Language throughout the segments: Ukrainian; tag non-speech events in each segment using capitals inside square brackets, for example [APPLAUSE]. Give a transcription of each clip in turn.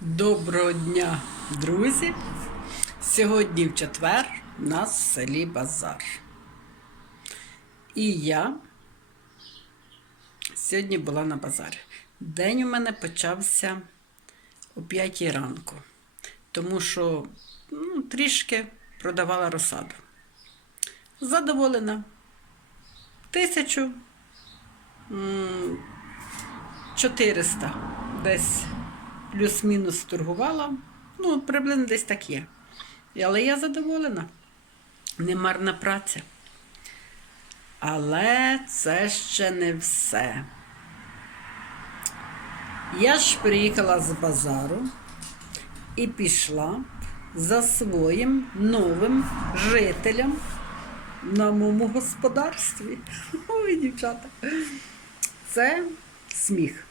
Доброго дня, друзі! Сьогодні в четвер у нас в селі Базар. І я сьогодні була на базарі. День у мене почався о 5 ранку, тому що ну, трішки продавала розсаду. Задоволена. Тисячу м, 400 десь плюс-мінус торгувала. Ну, приблизно десь так є. Але я задоволена. Немарна праця. Але це ще не все. Я ж приїхала з базару і пішла за своїм новим жителем на моєму господарстві. [LAUGHS] Ой, дівчата. Це сміх.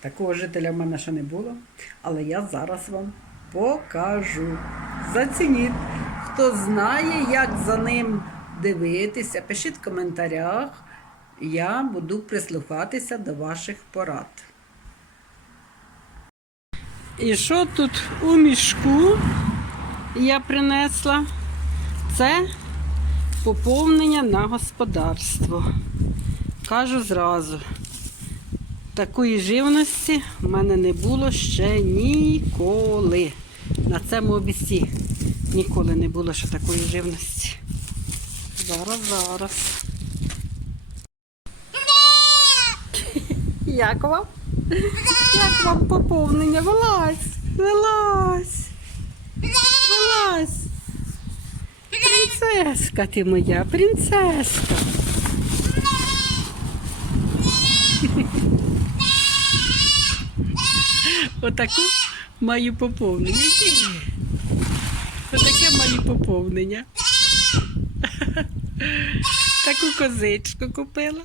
Такого жителя в мене ще не було, але я зараз вам покажу. Зацініть. Хто знає, як за ним дивитися, пишіть в коментарях. Я буду прислухатися до ваших порад. І що тут у мішку я принесла? Це поповнення на господарство. Кажу зразу. Такої живності в мене не було ще ніколи. На цьому обісці ніколи не було ще такої живності. Зараз, зараз. Як вам? Як вам поповнення? Вилазь! Вилазь! Вилазь! Принцеска ти моя, принцеска! Отаку маю поповнення. Отаке маю поповнення. Таку козичку купила.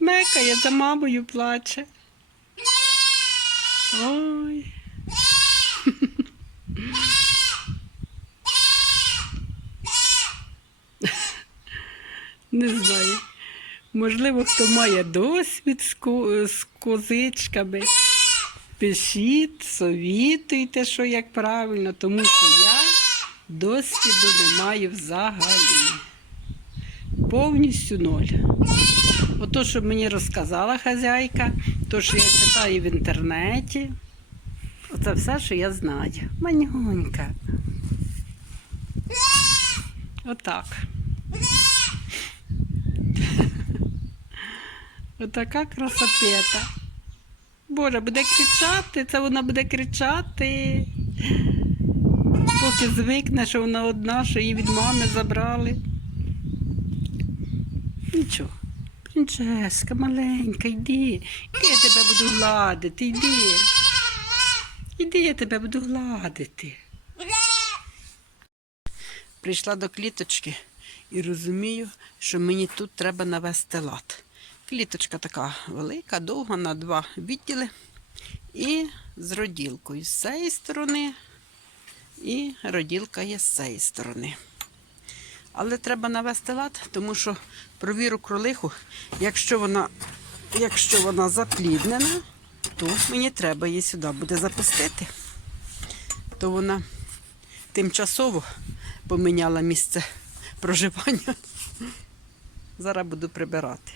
Мекає за мамою плаче. Ой. Не знаю. Можливо, хто має досвід з, козичками. Пишіть, совітуйте, що як правильно, тому що я досвіду не маю взагалі. Повністю ноль. Ото, що мені розказала хазяйка, то, що я читаю в інтернеті, оце все, що я знаю. Манюнька. Отак. Отака красопета. Боже, буде кричати, це вона буде кричати. Поки звикне, що вона одна, що її від мами забрали. Нічого. Принческа, маленька, йди. Іди, я тебе буду гладити, йди. Іди, я тебе буду гладити. Прийшла до кліточки і розумію, що мені тут треба навести лад. Кліточка така велика, довга, на два відділи. І з роділкою з цієї сторони, і роділка є з цієї сторони. Але треба навести лад, тому що провіру кролиху, якщо вона, якщо вона запліднена, то мені треба її сюди буде запустити. То вона тимчасово поміняла місце проживання. Зараз буду прибирати.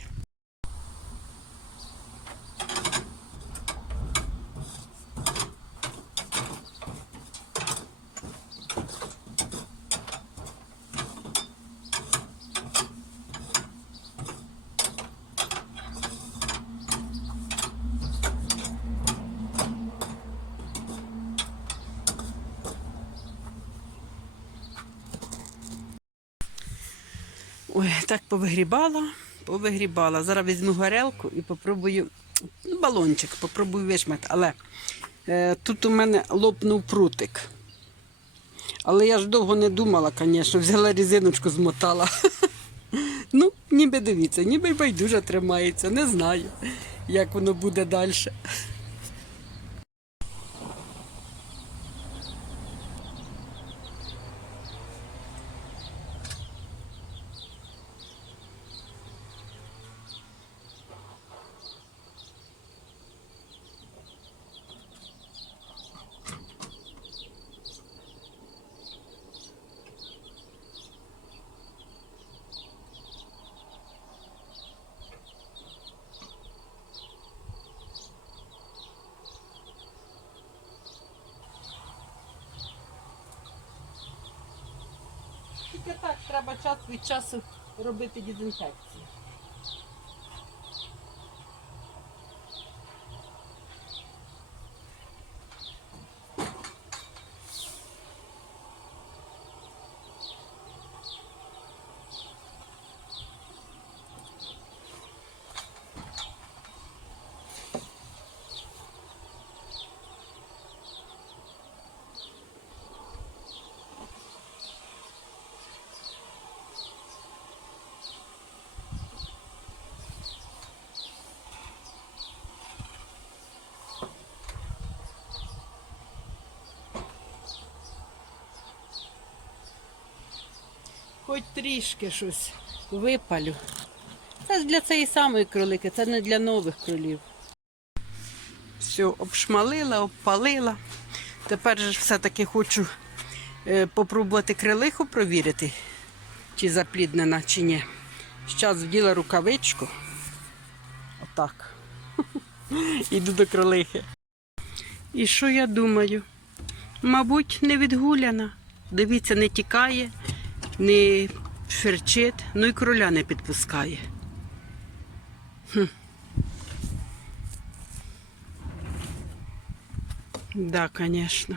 Ой, так повигрібала, повигрібала. Зараз візьму горелку і попробую ну, балончик, попробую вишмати. Але е, тут у мене лопнув прутик. Але я ж довго не думала, звісно, взяла різиночку, змотала. [LAUGHS] Ну, ніби дивіться, ніби байдуже тримається. Не знаю, як воно буде далі. Тільки так треба час від часу робити дезінфекцію. Хоч трішки щось випалю. Це для цієї самої кролики, це не для нових кролів. Все, обшмалила, обпалила. Тепер же все-таки хочу е, попробувати крилиху провірити, чи запліднена, чи ні. Зараз вділа рукавичку. Отак. [LAUGHS] Іду до кролихи. І що я думаю? Мабуть, не відгуляна. Дивіться, не тікає, не шерчить, ну і кроля не підпускає. Хм. Да, звісно.